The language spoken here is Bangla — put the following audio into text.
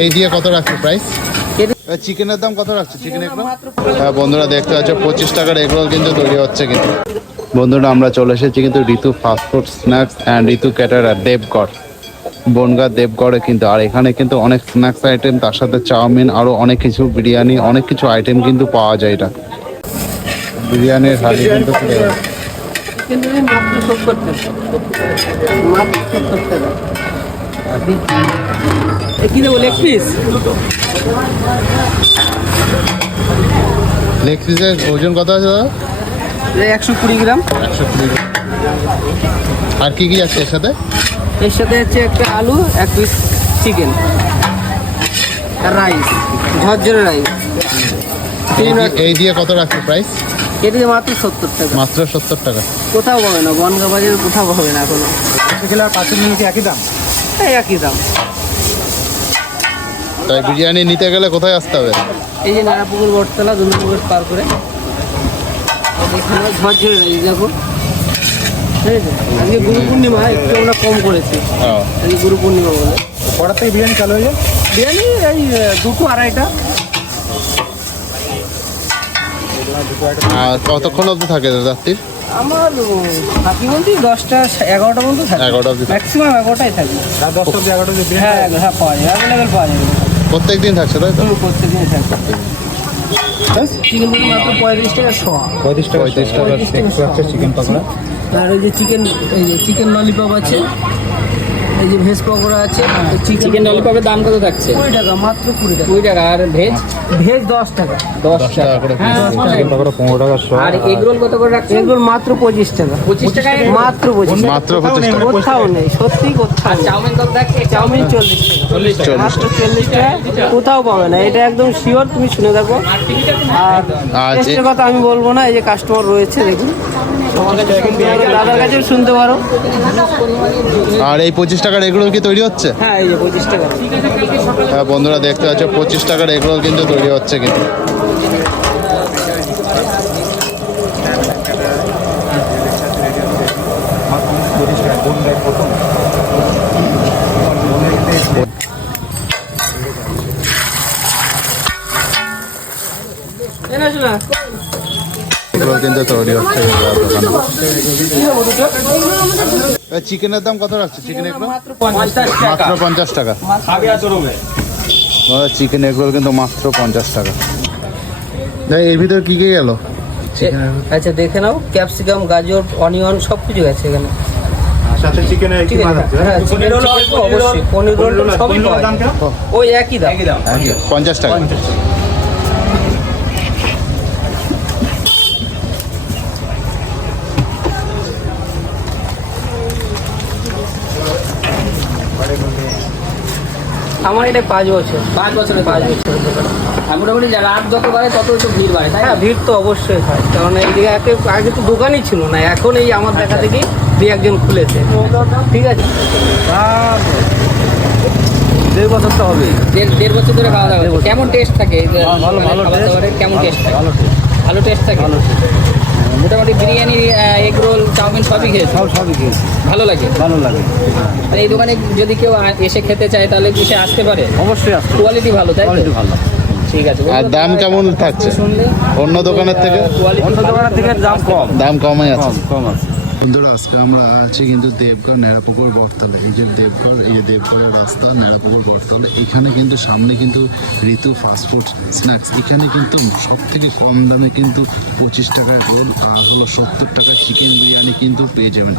এই দিয়ে কত রাখছে প্রাইস চিকেনের দাম কত রাখছে? চিকেন এগুলো হ্যাঁ বন্ধুরা দেখতে পাচ্ছ, পঁচিশ টাকার এগরোল কিন্তু তৈরি হচ্ছে কিন্তু। বন্ধুরা, আমরা চলে এসেছি কিন্তু Ritu fast food snacks and Ritu caterer Debgarh Bongaon দেবগড়ে কিন্তু, আর এখানে কিন্তু অনেক স্ন্যাক্স আইটেম তার সাথে চাউমিন, আরও অনেক কিছু বিরিয়ানি, অনেক কিছু আইটেম কিন্তু পাওয়া যায় এটা। বিরিয়ানির হাড়ি কিন্তু কি দেবো লেগ পিস লেগ পিসের ওজন কত আছে দাদা? একশো কুড়ি গ্রাম। একশো কুড়ি আর কি কি আছে এর সাথে? এর সাথে হচ্ছে একটা আলু এক পিস চিকেন রাইস ঝরঝরে রাইস এই দিয়ে- এই দিয়ে কত রাখছে প্রাইস এটা দিয়ে মাত্র সত্তর টাকা। মাত্র সত্তর টাকা। কোথাও পাবে না বনগা বাজারে কোথাও পাবে না এখনও। গেলে আর পাঁচশো মিনিট একই দাম। এই একই দাম। তাই বিরিয়ানি নিতে গেলে কোথায় আসতে হবে? এই যে নারাপুকুর বটতলা দুর্গাপুকুর পার করে। দেখো। ঠিক আছে? আজকে গুরু পূর্ণিমা একটু আমরা কম করেছি। ও, আজকে গুরু পূর্ণিমা বলে। কটার থেকে বিরিয়ানি চালু হয়ে যায়? বিরিয়ানি এই দুটো আড়াইটা। আর কতক্ষণ অবধি থাকে রাত্রির? আমার থাকি বলতে দশটা এগারোটা পর্যন্ত থাকে এগারোটা অবধি। থাকে। ম্যাক্সিমাম এগারোটাই থাকে রাত দশটা অব্দি এগারোটা অব্দি হ্যাঁ হ্যাঁ পাওয়া যায়। অ্যাভেলেবেল পাওয়া যাবে প্রত্যেক দিন থাকছে তাই তো? প্রত্যেক প্রত্যেকদিনই থাকে চিকেন মাত্র পঁয়ত্রিশ টাকা শোয়া পঁয়ত্রিশ টাকা পঁয়ত্রিশ টাকা একটা চিকেন পকোড়া। আর ওই যে চিকেন এই যে চিকেন ললিপপ আছে। এই যে ভেজ পকোড়া আছে চিকেন চিকেন ললিপপের দাম কত থাকছে? কুড়ি টাকা মাত্র কুড়ি টাকা। কুড়ি টাকা আর ভেজ ভেজ দশ টাকা। দশ টাকা। করে হ্যাঁ। চিকেন পকোড়া পনেরো টাকা শো আর এগ রোল কত করে রাখছে এগুলো মাত্র পঁচিশ টাকা। পঁচিশ টাকা মাত্র পঁচিশ মাত্র পঁচিশ টাকা। কোথাও নেই সত্যি কোথাও চাউমিন কত চাউমিন চল্লিশ মাত্র চল্লিশ টাকা কোথাও পাবে না। এটা একদম শিওর তুমি শুনে দেখো। আর টেস্টের কথা আমি বলব না এই যে কাস্টমার রয়েছে দেখুন। দাদার কাছেও শুনতে পারো। আর এই পঁচিশ টাকার এগরোল কি তৈরি হচ্ছে? হ্যাঁ এই যে পঁচিশ টাকা। হ্যাঁ বন্ধুরা দেখতে পাচ্ছ পঁচিশ টাকার এগরোল কিন্তু তৈরি হচ্ছে কিন্তু। কিন্তু তৈরি হচ্ছে চিকেনের দাম কত রাখছে? চিকেন মাত্র পঞ্চাশ টাকা। চিকেন এগরোল কিন্তু মাত্র পঞ্চাশ টাকা। দেখ এর ভিতরে কি কি গেল? আচ্ছা দেখে নাও ক্যাপসিকাম গাজর অনিয়ন সব কিছু আছে এখানে। সাথে আছে। হ্যাঁ চিকেন অবশ্যই। পনির রোল সবই পাওয়া যায়। ওই একই দাম। পঞ্চাশ টাকা। আমার এটা পাঁচ বছর। পাঁচ বছরে পাঁচ বছর আর মোটামুটি রাত যত বাড়ে তত একটু ভিড় বাড়ে তাই হ্যাঁ ভিড় তো অবশ্যই হয়। কারণ এইদিকে একে আগে তো দোকানই ছিল না এখন এই আমার দেখা দেখি দুই একজন খুলেছে। ঠিক আছে। দেড় বছর তো হবে দেড় দেড় বছর ধরে খাওয়া দাওয়া। কেমন টেস্ট থাকে? ভালো, ভালো কেমন টেস্ট থাকে? ভালো taste। ভালো টেস্ট থাকে? মোটামুটি বিরিয়ানি এগ রোল চাউমিন সবই খেয়েছে? সব সবই খেয়েছি। ভালো লাগে? ভালো লাগে। আর এই দোকানে যদি কেউ এসে খেতে চায় তাহলে কি সে আসতে পারে? অবশ্যই আসবে কোয়ালিটি ভালো তাই? কোয়ালিটি ভালো। ঠিক আছে। আর দাম কেমন থাকছে? শুনলে অন্য দোকানের থেকে? অন্য দোকানের থেকে দাম কম। দাম কমই আছে। কম কম আছে। বন্ধুরা, আজকে আমরা আছি কিন্তু দেবগড় নেড়াপুকুর বটতলে। এই যে দেবগড়, এই যে দেবগড়ের রাস্তা, নেড়াপুকুর বটতলে। এখানে কিন্তু সামনে কিন্তু ঋতু ফাস্টফুড স্ন্যাক্স এখানে কিন্তু সব থেকে কম দামে কিন্তু পঁচিশ টাকার রোল আর হলো সত্তর টাকার চিকেন বিরিয়ানি কিন্তু পেয়ে যাবেন।